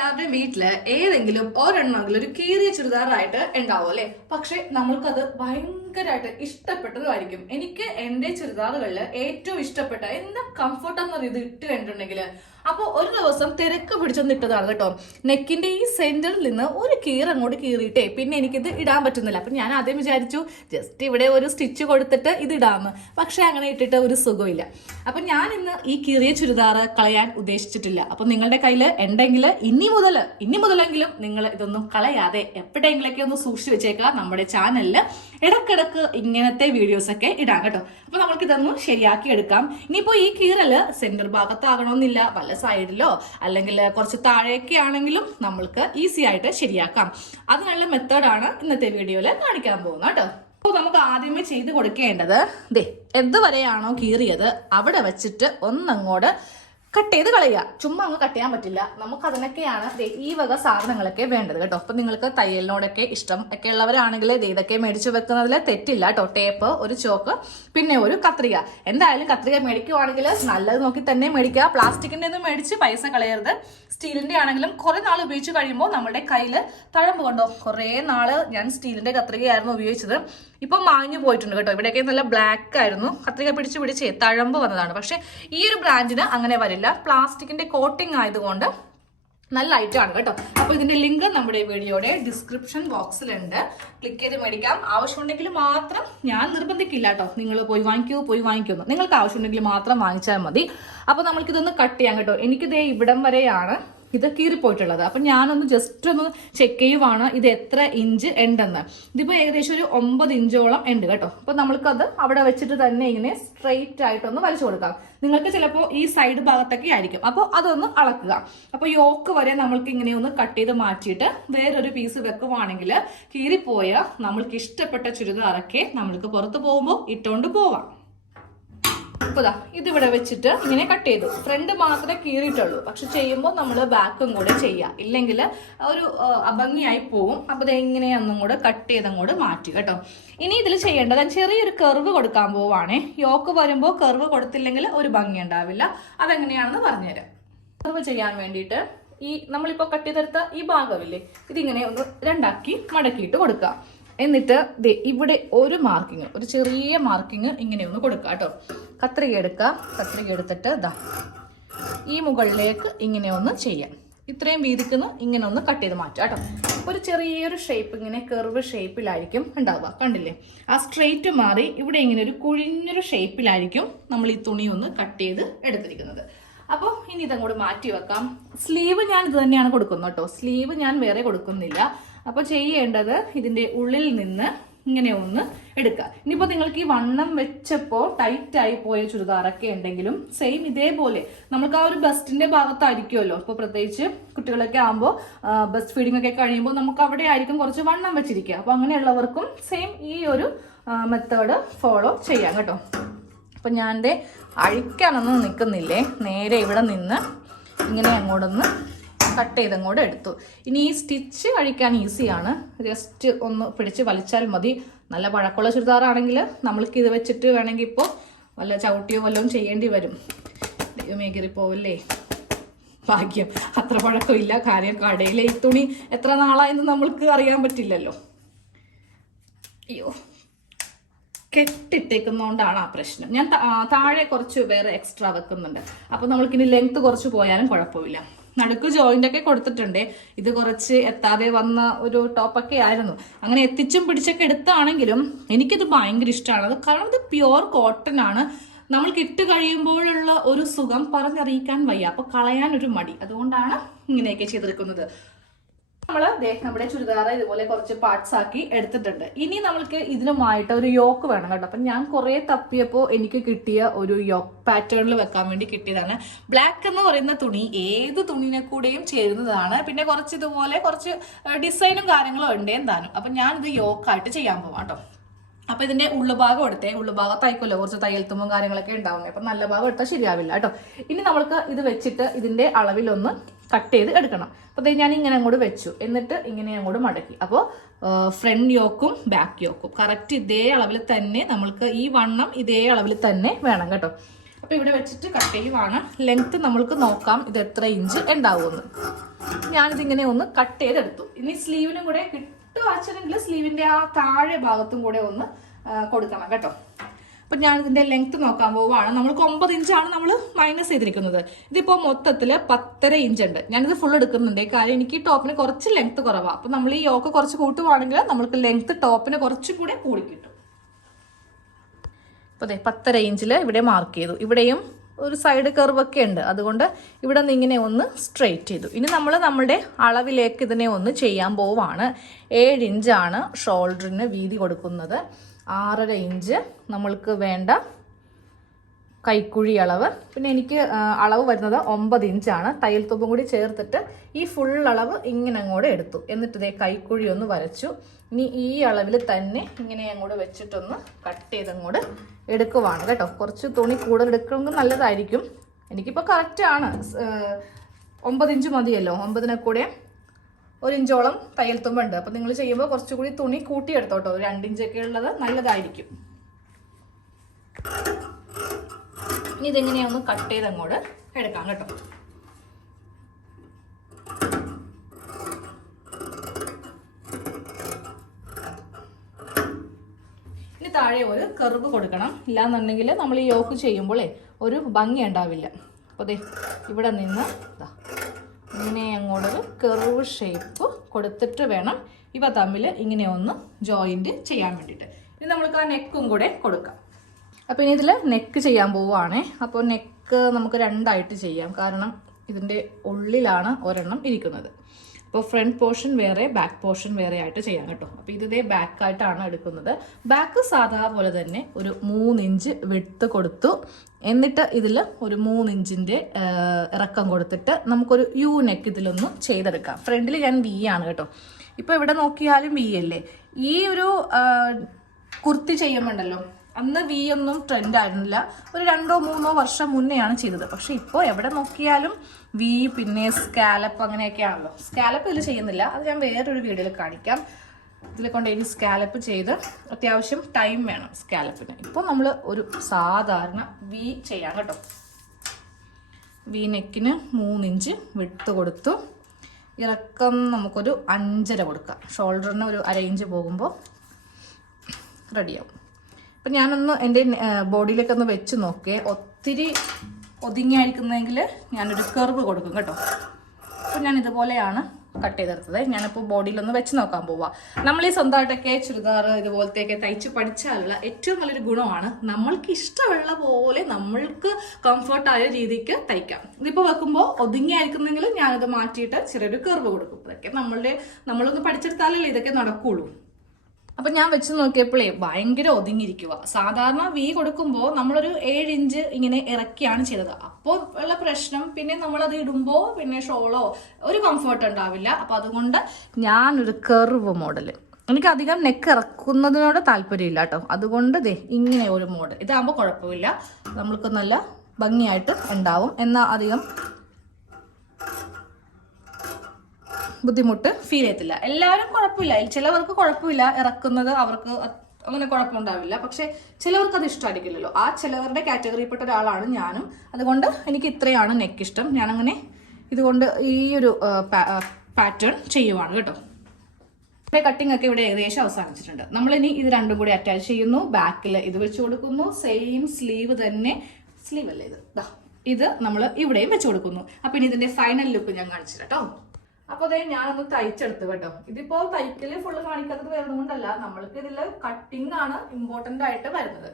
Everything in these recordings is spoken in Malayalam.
എല്ലാവരുടെയും വീട്ടിൽ ഏതെങ്കിലും ഒരെണ്ണമെങ്കിലും ഒരു കീറിയ ചുരിദാറായിട്ട് ഉണ്ടാവും അല്ലെ? പക്ഷെ നമ്മൾക്കത് ഭയങ്കരമായിട്ട് ഇഷ്ടപ്പെട്ടതുമായിരിക്കും. എനിക്ക് എന്റെ ചുരിദാറുകളിൽ ഏറ്റവും ഇഷ്ടപ്പെട്ട എന്താ കംഫർട്ട് എന്ന് ഇത് ഇട്ട് കണ്ടിട്ടുണ്ടെങ്കിൽ അപ്പോൾ ഒരു ദിവസം തിരക്ക് പിടിച്ചൊന്ന് ഇട്ടതാണ് കേട്ടോ. നെക്കിന്റെ ഈ സെന്ററിൽ നിന്ന് ഒരു കീർ അങ്ങോട്ട് കീറിയിട്ടേ. പിന്നെ എനിക്കിത് ഇടാൻ പറ്റുന്നില്ല. അപ്പൊ ഞാൻ ആദ്യം വിചാരിച്ചു ജസ്റ്റ് ഇവിടെ ഒരു സ്റ്റിച്ച് കൊടുത്തിട്ട് ഇത് ഇടാമെന്ന് പക്ഷേ അങ്ങനെ ഇട്ടിട്ട് ഒരു സുഖമില്ല. അപ്പൊ ഞാൻ ഇന്ന് ഈ കീറിയ ചുരിദാർ കളയാൻ ഉദ്ദേശിച്ചിട്ടില്ല. അപ്പൊ നിങ്ങളുടെ കയ്യിൽ ഉണ്ടെങ്കിൽ ഇനി മുതൽ ഇനി മുതലെങ്കിലും നിങ്ങൾ ഇതൊന്നും കളയാതെ എപ്പോഴെങ്കിലൊക്കെ ഒന്ന് സൂക്ഷിച്ചു വെച്ചേക്കുക നമ്മുടെ ചാനലിൽ ഇടക്കിടക്ക് ഇങ്ങനത്തെ വീഡിയോസൊക്കെ ഇടാം കേട്ടോ. അപ്പൊ നമുക്കിതൊന്നും ശരിയാക്കി എടുക്കാം. ഇനിയിപ്പോ ഈ കീറൽ സെന്റർ ഭാഗത്താകണമെന്നില്ല. വല്ല സൈഡിലോ അല്ലെങ്കിൽ കുറച്ച് താഴേക്ക് ആണെങ്കിലും നമ്മൾക്ക് ഈസി ആയിട്ട് ശരിയാക്കാം. അതിനുള്ള മെത്തേഡാണ് ഇന്നത്തെ വീഡിയോയിൽ കാണിക്കാൻ പോകുന്നത് കേട്ടോ. അപ്പോൾ നമുക്ക് ആദ്യമേ ചെയ്ത് കൊടുക്കേണ്ടത് ദേ എന്തുവരെയാണോ കീറിയത് അവിടെ വെച്ചിട്ട് ഒന്നങ്ങോട്ട് കട്ട് ചെയ്ത് കളയുക. ചുമ്മാ അങ്ങ് കട്ട് ചെയ്യാൻ പറ്റില്ല. നമുക്ക് അതിനൊക്കെയാണ് ഈ വക സാധനങ്ങളൊക്കെ വേണ്ടത് കേട്ടോ. അപ്പൊ നിങ്ങൾക്ക് തയ്യലിനോടൊക്കെ ഇഷ്ടം ഒക്കെ ഉള്ളവരാണെങ്കിൽ ഇതൊക്കെ മേടിച്ചു വെക്കുന്നതിൽ തെറ്റില്ല കേട്ടോ. ടേപ്പ് ഒരു ചോക്ക് പിന്നെ ഒരു കത്രിക. എന്തായാലും കത്രിക മേടിക്കുവാണെങ്കിൽ നല്ലത് നോക്കി തന്നെ മേടിക്കുക. പ്ലാസ്റ്റിക്കിന്റെ ഒന്നും മേടിച്ച് പൈസ കളയരുത്. സ്റ്റീലിന്റെ ആണെങ്കിലും കുറെ നാൾ ഉപയോഗിച്ച് കഴിയുമ്പോൾ നമ്മുടെ കയ്യിൽ തഴമ്പ് കൊണ്ടോ? കുറേ നാൾ ഞാൻ സ്റ്റീലിന്റെ കത്രികയായിരുന്നു ഉപയോഗിച്ചത്. ഇപ്പം മാഞ്ഞു പോയിട്ടുണ്ട് കേട്ടോ. ഇവിടെയൊക്കെ നല്ല ബ്ലാക്ക് ആയിരുന്നു. കത്രിക പിടിച്ച് പിടിച്ച് തഴമ്പ് വന്നതാണ്. പക്ഷെ ഈ ഒരു ബ്രാൻഡിന് അങ്ങനെ വരില്ല. പ്ലാസ്റ്റിക്കിന്റെ കോട്ടിംഗ് ആയതുകൊണ്ട് നല്ല ഐറ്റമാണ് കേട്ടോ. അപ്പൊ ഇതിന്റെ ലിങ്ക് നമ്മുടെ വീഡിയോയുടെ ഡിസ്ക്രിപ്ഷൻ ബോക്സിലുണ്ട് ക്ലിക്ക് ചെയ്ത് മേടിക്കാം. ആവശ്യമുണ്ടെങ്കിൽ മാത്രം ഞാൻ നിർബന്ധിക്കില്ല കേട്ടോ. നിങ്ങൾ പോയി വാങ്ങിക്കൂ പോയി വാങ്ങിക്കുന്നു നിങ്ങൾക്ക് ആവശ്യമുണ്ടെങ്കിൽ മാത്രം വാങ്ങിച്ചാൽ മതി. അപ്പൊ നമ്മൾക്കിതൊന്ന് കട്ട് ചെയ്യാം കേട്ടോ. എനിക്കിതേ ഇവിടം വരെയാണ് ഇത് കീറിപ്പോയിട്ടുള്ളത്. അപ്പം ഞാനൊന്ന് ജസ്റ്റ് ഒന്ന് ചെക്ക് ചെയ്യുവാണ് ഇത് എത്ര ഇഞ്ച് ഉണ്ടെന്ന്. ഇതിപ്പോൾ ഏകദേശം ഒരു ഒമ്പത് ഇഞ്ചോളം ഉണ്ട് കേട്ടോ. അപ്പോൾ നമ്മൾക്കത് അവിടെ വെച്ചിട്ട് തന്നെ ഇങ്ങനെ സ്ട്രെയിറ്റ് ആയിട്ടൊന്ന് വലിച്ചു കൊടുക്കാം. നിങ്ങൾക്ക് ചിലപ്പോൾ ഈ സൈഡ് ഭാഗത്തൊക്കെ ആയിരിക്കും. അപ്പോൾ അതൊന്ന് അളക്കുക. അപ്പോൾ യോക്ക് വരെ നമ്മൾക്ക് ഇങ്ങനെ ഒന്ന് കട്ട് ചെയ്ത് മാറ്റിയിട്ട് വേറൊരു പീസ് വെക്കുവാണെങ്കിൽ കീറിപ്പോയ നമ്മൾക്ക് ഇഷ്ടപ്പെട്ട ചുരിദാറൊക്കെ നമ്മൾക്ക് പുറത്ത് പോകുമ്പോൾ ഇട്ടുകൊണ്ട് പോവാം. ദാ ഇതിവിടെ വെച്ചിട്ട് ഇങ്ങനെ കട്ട് ചെയ്തു. ഫ്രണ്ട് മാത്രമേ കീറിയിട്ടുള്ളൂ. പക്ഷെ ചെയ്യുമ്പോൾ നമ്മൾ ബാക്കും കൂടെ ചെയ്യാം. ഇല്ലെങ്കിൽ ഒരു അഭംഗിയായി പോവും. അപ്പോൾ ഇത് ഒന്നും കൂടെ കട്ട് ചെയ്തങ്ങോട്ട് മാറ്റി. കേട്ടോ? ഇനി ഇതിൽ ചെയ്യേണ്ടത് ചെറിയൊരു കർവ് കൊടുക്കാൻ പോവാണേ. യോക്ക് വരുമ്പോൾ കർവ് കൊടുത്തില്ലെങ്കിൽ ഒരു ഭംഗി ഉണ്ടാവില്ല. അതെങ്ങനെയാണെന്ന് പറഞ്ഞുതരാം. കർവ് ചെയ്യാൻ വേണ്ടിയിട്ട് ഈ നമ്മളിപ്പോൾ കട്ട് ചെയ്തെടുത്ത ഈ ഭാഗമില്ലേ ഇതിങ്ങനെ ഒന്ന് രണ്ടാക്കി മടക്കിയിട്ട് കൊടുക്കുക എന്നിട്ട് ഇവിടെ ഒരു മാർക്കിങ് ഒരു ചെറിയ മാർക്കിങ് ഇങ്ങനെ ഒന്ന് കൊടുക്കുക കേട്ടോ. കത്രിക എടുക്കാം കത്രിക എടുത്തിട്ട് ഇതാ ഈ മുകളിലേക്ക് ഇങ്ങനെ ഒന്ന് ചെയ്യാം. ഇത്രയും വീതിക്കുന്ന ഇങ്ങനെ ഒന്ന് കട്ട് ചെയ്ത് മാറ്റാം കേട്ടോ. ഒരു ചെറിയൊരു ഷേപ്പ് ഇങ്ങനെ കെർവ് ഷേപ്പിലായിരിക്കും ഉണ്ടാവുക. കണ്ടില്ലേ? ആ സ്ട്രെയിറ്റ് മാറി ഇവിടെ ഇങ്ങനെ ഒരു കുഴിഞ്ഞൊരു ഷേപ്പിലായിരിക്കും നമ്മൾ ഈ തുണി ഒന്ന് കട്ട് ചെയ്ത് എടുത്തിരിക്കുന്നത്. അപ്പോൾ ഇനി ഇതങ്ങോട്ട് മാറ്റി വെക്കാം. സ്ലീവ് ഞാൻ ഇത് തന്നെയാണ് കൊടുക്കുന്നത് കേട്ടോ. സ്ലീവ് ഞാൻ വേറെ കൊടുക്കുന്നില്ല. അപ്പോൾ ചെയ്യേണ്ടത് ഇതിന്റെ ഉള്ളിൽ നിന്ന് ഇങ്ങനെ ഒന്ന് എടുക്കുക. ഇനിയിപ്പോൾ നിങ്ങൾക്ക് ഈ വണ്ണം വെച്ചപ്പോ ടൈറ്റ് ആയി പോയ ചുരിദാറൊക്കെ ഉണ്ടെങ്കിലും സെയിം ഇതേപോലെ. നമുക്ക് ആ ഒരു ബസ്റ്റിന്റെ ഭാഗത്തായിരിക്കുമല്ലോ. ഇപ്പോൾ പ്രത്യേകിച്ച് കുട്ടികളൊക്കെ ആകുമ്പോൾ ബസ്റ്റ് ഫീഡിംഗ് ഒക്കെ കഴിയുമ്പോൾ നമുക്ക് അവിടെ ആയിരിക്കും കുറച്ച് വണ്ണം വെച്ചിരിക്കുക. അപ്പോൾ അങ്ങനെയുള്ളവർക്കും സെയിം ഈ ഒരു മെത്തേഡ് ഫോളോ ചെയ്യാം കേട്ടോ. അപ്പം ഞാൻ ദേ അഴിക്കാനൊന്നും നിൽക്കുന്നില്ലേ? നേരെ ഇവിടെ നിന്ന് ഇങ്ങനെ അങ്ങോട്ടൊന്ന് കട്ട് ചെയ്തങ്ങോട്ട് എടുത്തു. ഇനി ഈ സ്റ്റിച്ച് അഴിക്കാൻ ഈസിയാണ് ജസ്റ്റ് ഒന്ന് പിടിച്ച് വലിച്ചാൽ മതി. നല്ല പഴക്കമുള്ള ചുരിദാറാണെങ്കിൽ നമ്മൾക്ക് ഇത് വെച്ചിട്ട് വേണമെങ്കിൽ ഇപ്പോൾ വല്ല ചവിട്ടിയോ വല്ലതും ചെയ്യേണ്ടി വരും. ദൈവമേ കയറിപ്പോവല്ലേ ഭാഗ്യം. അത്ര പഴക്കമില്ല. കാര്യം കടയിലെ ഈ തുണി എത്ര നാളായെന്ന് നമ്മൾക്ക് അറിയാൻ പറ്റില്ലല്ലോ. അയ്യോ. കെട്ടിട്ടേക്കുന്നതുകൊണ്ടാണ് ആ പ്രശ്നം. ഞാൻ താഴെ കുറച്ച് വേറെ എക്സ്ട്രാ വെക്കുന്നുണ്ട്. അപ്പൊ നമ്മൾക്കിനി ലെങ്ത് കുറച്ച് പോയാലും കുഴപ്പമില്ല. നടുക്ക് ജോയിന്റ് ഒക്കെ കൊടുത്തിട്ടുണ്ട്. ഇത് കുറച്ച് എത്താതെ വന്ന ഒരു ടോപ്പൊക്കെ ആയിരുന്നു. അങ്ങനെ എത്തിച്ചും പിടിച്ചൊക്കെ എടുത്താണെങ്കിലും എനിക്കിത് ഭയങ്കര ഇഷ്ടമാണ് അത് കാരണം ഇത് പ്യുവർ കോട്ടൺ ആണ്. നമ്മൾക്ക് ഇട്ട് കഴിയുമ്പോഴുള്ള ഒരു സുഖം പറഞ്ഞറിയിക്കാൻ വയ്യ. അപ്പൊ കളയാൻ ഒരു മടി. അതുകൊണ്ടാണ് ഇങ്ങനെയൊക്കെ ചെയ്തെടുക്കുന്നത് നമ്മൾ ദേ നമ്മുടെ ചുരിദാർ ഇതുപോലെ കുറച്ച് പാർട്സ് ആക്കി എടുത്തിട്ടുണ്ട്. ഇനി നമ്മൾക്ക് ഇതിനുമായിട്ട് ഒരു യോക്ക് വേണം കേട്ടോ. അപ്പൊ ഞാൻ കുറെ തപ്പിയപ്പോൾ എനിക്ക് കിട്ടിയ ഒരു യോക്ക് പാറ്റേണിൽ വെക്കാൻ വേണ്ടി കിട്ടിയതാണ്. ബ്ലാക്ക് എന്ന് പറയുന്ന തുണി ഏത് തുണിനെ കൂടെയും ചേരുന്നതാണ്. പിന്നെ കുറച്ച് ഇതുപോലെ കുറച്ച് ഡിസൈനും കാര്യങ്ങളും ഉണ്ട് എന്താനും അപ്പൊ ഞാൻ ഇത് യോക്കായിട്ട് ചെയ്യാൻ പോവാം കേട്ടോ. അപ്പൊ ഇതിന്റെ ഉള്ളുഭാഗം എടുത്തേ. ഉള്ളുഭാഗം തയ്ക്കുമല്ലോ കുറച്ച് തയ്യൽത്തുമ്പും കാര്യങ്ങളൊക്കെ ഉണ്ടാവുന്നത് അപ്പൊ നല്ല ഭാഗം എടുത്താൽ ശരിയാവില്ല കേട്ടോ. ഇനി നമ്മൾക്ക് ഇത് വെച്ചിട്ട് ഇതിന്റെ അളവിലൊന്ന് കട്ട് ചെയ്ത് എടുക്കണം. അപ്പോൾ ഞാൻ ഇങ്ങനെ അങ്ങോട്ട് വെച്ചു. എന്നിട്ട് ഇങ്ങനെ അങ്ങോട്ട് മടക്കി. അപ്പോൾ ഫ്രണ്ട് യോക്കും ബാക്ക് യോക്കും കറക്റ്റ് ഇതേ അളവിൽ തന്നെ നമ്മൾക്ക് ഈ വണ്ണം ഇതേ അളവിൽ തന്നെ വേണം കേട്ടോ. അപ്പോൾ ഇവിടെ വെച്ചിട്ട് കട്ട് ചെയ്യുവാണ്. ലെങ്ത്ത് നമ്മൾക്ക് നോക്കാം ഇത് എത്ര ഇഞ്ച് ഉണ്ടാവുമെന്ന്. ഞാനിതിങ്ങനെ ഒന്ന് കട്ട് ചെയ്തെടുത്തു. ഇനി സ്ലീവിനും കൂടെ കിട്ടുവാച്ചെങ്കിൽ സ്ലീവിന്റെ ആ താഴെ ഭാഗത്തും കൂടെ ഒന്ന് കൊടുക്കണം കേട്ടോ. അപ്പൊ ഞാൻ ഇതിന്റെ ലെങ്ത് നോക്കാൻ പോവുകയാണ്. നമ്മൾക്ക് ഒമ്പത് ഇഞ്ചാണ് നമ്മൾ മൈനസ് ചെയ്തിരിക്കുന്നത്. ഇതിപ്പോ മൊത്തത്തിൽ പത്തര ഇഞ്ച് ഉണ്ട്. ഞാനിത് ഫുൾ എടുക്കുന്നുണ്ട്. കാര്യം എനിക്ക് ടോപ്പിന് കുറച്ച് ലെങ്ത് കുറവാണ് അപ്പൊ നമ്മൾ ഈ യോക്ക് കുറച്ച് കൂട്ടുവാണെങ്കിൽ നമ്മൾക്ക് ലെങ്ത് ടോപ്പിന് കുറച്ചും കൂടെ കൂടി കിട്ടും. അപ്പോൾ അതെ പത്തര ഇഞ്ചിൽ ഇവിടെ മാർക്ക് ചെയ്തു. ഇവിടെയും ഒരു സൈഡ് കർവൊക്കെ ഉണ്ട്. അതുകൊണ്ട് ഇവിടെ നിന്ന് ഇങ്ങനെ ഒന്ന് സ്ട്രെയിറ്റ് ചെയ്തു. ഇനി നമ്മൾ നമ്മുടെ അളവിലേക്ക് ഇതിനെ ഒന്ന് ചെയ്യാൻ പോവാണ് ഏഴ് ഇഞ്ചാണ് ഷോൾഡറിന് വീതി കൊടുക്കുന്നത്. ആറര ഇഞ്ച് നമ്മൾക്ക് വേണ്ട കൈക്കുഴി അളവ്. പിന്നെ എനിക്ക് അളവ് വരുന്നത് ഒമ്പത് ഇഞ്ചാണ്. തയ്യൽ തുമ്പും കൂടി ചേർത്തിട്ട് ഈ ഫുൾ അളവ് ഇങ്ങനെ അങ്ങോട്ട് എടുത്തു. എന്നിട്ട് ഇതേ കൈക്കുഴി ഒന്ന് വരച്ചു. ഇനി ഈ അളവിൽ തന്നെ ഇങ്ങനെ അങ്ങോട്ട് വെച്ചിട്ടൊന്ന് കട്ട് ചെയ്ത് അങ്ങോട്ട് എടുക്കുവാണ് കേട്ടോ. കുറച്ച് തുണി കൂടുതൽ എടുക്കുമെങ്കിൽ നല്ലതായിരിക്കും. എനിക്കിപ്പോൾ കറക്റ്റാണ് ഒമ്പത് ഇഞ്ച് മതിയല്ലോ. ഒമ്പതിനെ കൂടെ ഒരു ഇഞ്ചോളം തയ്യൽ തുമ്പുണ്ട്. അപ്പം നിങ്ങൾ ചെയ്യുമ്പോൾ കുറച്ചുകൂടി തുണി കൂട്ടിയെടുത്തോട്ടോ. ഒരു രണ്ടിഞ്ചൊക്കെ ഉള്ളത് നല്ലതായിരിക്കും. ഇനി ഇതെങ്ങനെയൊന്ന് കട്ട് ചെയ്ത് അങ്ങോട്ട് എടുക്കാം കേട്ടോ. ഇനി താഴെ ഒരു കർവ് കൊടുക്കണം. ഇല്ലാന്നുണ്ടെങ്കിൽ നമ്മൾ ഈ യോക്ക് ചെയ്യുമ്പോഴേ ഒരു ഭംഗി ഉണ്ടാവില്ല. അപ്പോൾ ദേ ഇവിടെ നിന്ന് ഇങ്ങനെ അങ്ങോട്ടൊരു കർവ് ഷേപ്പ് കൊടുത്തിട്ട് വേണം ഇവ തമ്മിൽ ഇങ്ങനെ ഒന്ന് ജോയിന്റ് ചെയ്യാൻ വേണ്ടിയിട്ട്. ഇനി നമ്മൾക്ക് ആ നെക്കും കൂടെ കൊടുക്കാം. അപ്പോൾ ഇനി ഇതിൽ നെക്ക് ചെയ്യാൻ പോവുകയാണേ അപ്പോൾ നെക്ക് നമുക്ക് രണ്ടായിട്ട് ചെയ്യാം. കാരണം ഇതിന്റെ ഉള്ളിലാണ് ഒരെണ്ണം ഇരിക്കുന്നത്. അപ്പോൾ ഫ്രണ്ട് പോർഷൻ വേറെ ബാക്ക് പോർഷൻ വേറെ ആയിട്ട് ചെയ്യാൻ കേട്ടോ. അപ്പോൾ ഇതിതേ ബാക്ക് ആയിട്ടാണ് എടുക്കുന്നത്. ബാക്ക് സാധാ പോലെ തന്നെ ഒരു മൂന്നിഞ്ച് വിട്ട് കൊടുത്തു. എന്നിട്ട് ഇതിൽ ഒരു മൂന്നിഞ്ചിന്റെ ഇറക്കം കൊടുത്തിട്ട് നമുക്കൊരു യു നെക്ക് ഇതിലൊന്ന് ചെയ്തെടുക്കാം. ഫ്രണ്ടിൽ ഞാൻ വി ആണ് കേട്ടോ. ഇപ്പോൾ ഇവിടെ നോക്കിയാലും വി അല്ലേ? ഈ ഒരു കുർത്തി ചെയ്യുമ്പോണ്ടല്ലോ അന്ന് വി ഒന്നും ട്രെൻഡ് ആയിരുന്നില്ല. ഒരു രണ്ടോ മൂന്നോ വർഷം മുന്നെയാണ് ചെയ്തത്. പക്ഷെ ഇപ്പോൾ എവിടെ നോക്കിയാലും വി പിന്നെ സ്കാലപ്പ് അങ്ങനെയൊക്കെയാണല്ലോ. സ്കാലപ്പ് ഇതിൽ ചെയ്യുന്നില്ല. അത് ഞാൻ വേറൊരു വീഡിയോയിൽ കാണിക്കാം. ഇതിൽ കൊണ്ട് ഇനി സ്കാലപ്പ് ചെയ്ത് അത്യാവശ്യം ടൈം വേണം സ്കാലപ്പിന് ഇപ്പോൾ നമ്മൾ ഒരു സാധാരണ വി ചെയ്യാം കേട്ടോ. വി നെക്കിന് മൂന്നിഞ്ച് വിട്ട് കൊടുത്തു. ഇറക്കം നമുക്കൊരു അഞ്ചര കൊടുക്കാം. ഷോൾഡറിന് ഒരു അര ഇഞ്ച് പോകുമ്പോൾ റെഡിയാവും അപ്പം ഞാനൊന്ന് എന്റെ ബോഡിയിലേക്ക് ഒന്ന് വെച്ച് നോക്കിയേ. ഒത്തിരി ഒതുങ്ങിയായിരിക്കുന്നതെങ്കിൽ ഞാനൊരു കർവ് കൊടുക്കും കേട്ടോ. അപ്പം ഞാൻ ഇതുപോലെയാണ് കട്ട് ചെയ്തെടുത്തത്. ഞാനിപ്പോൾ ബോഡിയിലൊന്ന് വെച്ച് നോക്കാൻ പോവാം. നമ്മൾ ഈ സ്വന്തമായിട്ടൊക്കെ ചുരിദാർ ഇതുപോലത്തെയൊക്കെ തയ്ച്ച് പഠിച്ചാലുള്ള ഏറ്റവും നല്ലൊരു ഗുണമാണ് നമ്മൾക്ക് ഇഷ്ടമുള്ള പോലെ നമ്മൾക്ക് കംഫർട്ടായ രീതിക്ക് തയ്ക്കാം. ഇതിപ്പോൾ വെക്കുമ്പോൾ ഒതുങ്ങിയായിരിക്കുന്നെങ്കിലും ഞാനിത് മാറ്റിയിട്ട് ചെറിയൊരു കർവ് കൊടുക്കും. ഇതൊക്കെ നമ്മളുടെ നമ്മളൊന്ന് പഠിച്ചെടുത്താലല്ലേ ഇതൊക്കെ നടക്കുള്ളൂ. അപ്പൊ ഞാൻ വെച്ച് നോക്കിയപ്പോഴേ ഭയങ്കര ഒതുങ്ങിയിരിക്കുക സാധാരണ വി കൊടുക്കുമ്പോൾ നമ്മളൊരു ഏഴ് ഇഞ്ച് ഇങ്ങനെ ഇറക്കിയാണ് ചെയ്തത്. അപ്പോൾ ഉള്ള പ്രശ്നം പിന്നെ നമ്മളത് ഇടുമ്പോൾ പിന്നെ ഷോളോ ഒരു കംഫർട്ട് ഉണ്ടാവില്ല. അപ്പൊ അതുകൊണ്ട് ഞാനൊരു കർവ് മോഡൽ എനിക്ക് അധികം നെക്ക് ഇറക്കുന്നതിനോട് താല്പര്യമില്ല കേട്ടോ അതുകൊണ്ട് ദേ ഇങ്ങനെ ഒരു മോഡൽ ഇതാകുമ്പോൾ കുഴപ്പമില്ല. നമ്മൾക്ക് നല്ല ഭംഗിയായിട്ട് ഉണ്ടാവും. എന്നാൽ അധികം ബുദ്ധിമുട്ട്. ഫീൽ ചെയ്യത്തില്ല. എല്ലാവരും കുഴപ്പമില്ല. ചിലവർക്ക് കുഴപ്പമില്ല. ഇറക്കുന്നത് അവർക്ക് അങ്ങനെ കുഴപ്പമുണ്ടാവില്ല. പക്ഷെ ചിലവർക്ക് അത് ഇഷ്ടമായിരിക്കില്ലല്ലോ ആ ചിലവരുടെ കാറ്റഗറിയിൽപ്പെട്ട ഒരാളാണ് ഞാനും. അതുകൊണ്ട് എനിക്ക് ഇത്രയാണ് നെക്ക് ഇഷ്ടം ഞാനങ്ങനെ ഇതുകൊണ്ട് ഈ ഒരു പാറ്റേൺ ചെയ്യുവാണ് കേട്ടോ. ഇവിടെ കട്ടിംഗ് ഒക്കെ ഇവിടെ ഏകദേശം അവസാനിച്ചിട്ടുണ്ട്. നമ്മളിനി ഇത് രണ്ടും കൂടി അറ്റാച്ച് ചെയ്യുന്നു. ബാക്കിൽ ഇത് വെച്ച് കൊടുക്കുന്നു. സെയിം സ്ലീവ് തന്നെ. സ്ലീവ് അല്ലേ ഇത്? ഇത് നമ്മൾ ഇവിടെയും വെച്ച് കൊടുക്കുന്നു. അപ്പം ഇനി ഇതിന്റെ ഫൈനൽ ലുക്ക് ഞാൻ കാണിച്ചു കേട്ടോ. അപ്പൊ അതേ ഞാനൊന്ന് തയ്ച്ചെടുത്തു കേട്ടോ. ഇതിപ്പോ തയ്ക്കൽ ഫുള്ള് കാണിക്കാത്തത് വരുന്നതുകൊണ്ടല്ല നമ്മൾക്ക് ഇതിൽ കട്ടിംഗ് ആണ് ഇമ്പോർട്ടന്റ് ആയിട്ട് വരുന്നത്.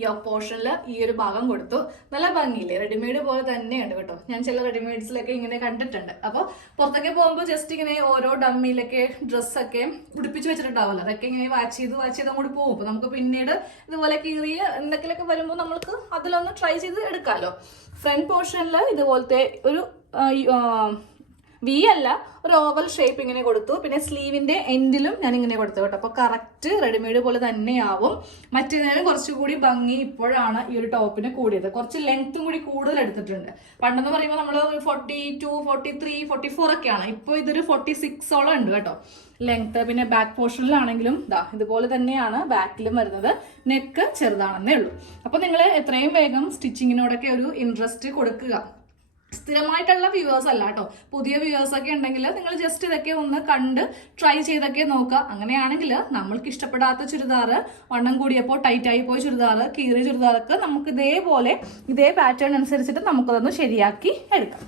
ഈ പോർഷനിൽ ഈ ഒരു ഭാഗം കൊടുത്തു. നല്ല ഭംഗിയില്ലേ? റെഡിമെയ്ഡ് പോലെ തന്നെയുണ്ട് കേട്ടോ. ഞാൻ ചില റെഡിമെയ്ഡ്സിലൊക്കെ ഇങ്ങനെ കണ്ടിട്ടുണ്ട്. അപ്പോൾ പുറത്തൊക്കെ പോകുമ്പോൾ ജസ്റ്റ് ഇങ്ങനെ ഓരോ ഡമ്മിയിലൊക്കെ ഡ്രസ്സൊക്കെ ഉടുപ്പിച്ച് വെച്ചിട്ടുണ്ടാവുമല്ലോ. അതൊക്കെ ഇങ്ങനെ വാച്ച് ചെയ്ത് വാച്ച് ചെയ്ത് അങ്ങോട്ട് പോകും. അപ്പോൾ നമുക്ക് പിന്നീട് ഇതുപോലെ കീറിയ എന്തൊക്കെയൊക്കെ വരുമ്പോൾ നമ്മൾക്ക് അതിലൊന്ന് ട്രൈ ചെയ്ത് എടുക്കാമല്ലോ ഫ്രണ്ട് പോർഷനിൽ ഇതുപോലത്തെ ഒരു വി അല്ല ഒരു ഓവൽ ഷേപ്പ് ഇങ്ങനെ കൊടുത്തു. പിന്നെ സ്ലീവിന്റെ എൻഡിലും ഞാൻ ഇങ്ങനെ കൊടുത്തു കേട്ടോ. അപ്പൊ കറക്റ്റ് റെഡിമെയ്ഡ് പോലെ തന്നെയാവും. മറ്റേതിനും കുറച്ചുകൂടി ഭംഗി ഇപ്പോഴാണ് ഈ ഒരു ടോപ്പിന് കൂടിയത്. കുറച്ച് ലെങ്ത്തും കൂടി കൂടുതൽ എടുത്തിട്ടുണ്ട്. പണ്ടെന്ന് പറയുമ്പോൾ നമ്മൾ forty two forty three forty four ഒക്കെയാണ്. ഇപ്പോൾ ഇതൊരു ഫോർട്ടി സിക്സോളം ഉണ്ട് കേട്ടോ. ലെങ്ത് പിന്നെ ബാക്ക് പോർഷനിലാണെങ്കിലും ഇതാ ഇതുപോലെ തന്നെയാണ് ബാക്കിലും വരുന്നത്. നെക്ക് ചെറുതാണെന്നേ ഉള്ളൂ. അപ്പൊ നിങ്ങൾ എത്രയും വേഗം സ്റ്റിച്ചിങ്ങിനോടൊക്കെ ഒരു ഇൻട്രസ്റ്റ് കൊടുക്കുക. സ്ഥിരമായിട്ടുള്ള വ്യൂവേഴ്സ് അല്ല കേട്ടോ. പുതിയ വ്യൂവേഴ്സ് ഒക്കെ ഉണ്ടെങ്കിൽ നിങ്ങൾ ജസ്റ്റ് ഇതൊക്കെ ഒന്ന് കണ്ട് ട്രൈ ചെയ്തൊക്കെ നോക്കുക. അങ്ങനെയാണെങ്കിൽ നമ്മൾക്ക് ഇഷ്ടപ്പെടാത്ത ചുരിദാർ വണ്ണം കൂടിയപ്പോൾ ടൈറ്റായി പോയ ചുരിദാർ കീറിയ ചുരിദാറൊക്കെ നമുക്ക് ഇതേപോലെ ഇതേ പാറ്റേൺ അനുസരിച്ചിട്ട് നമുക്കതൊന്ന് ശരിയാക്കി എടുക്കാം.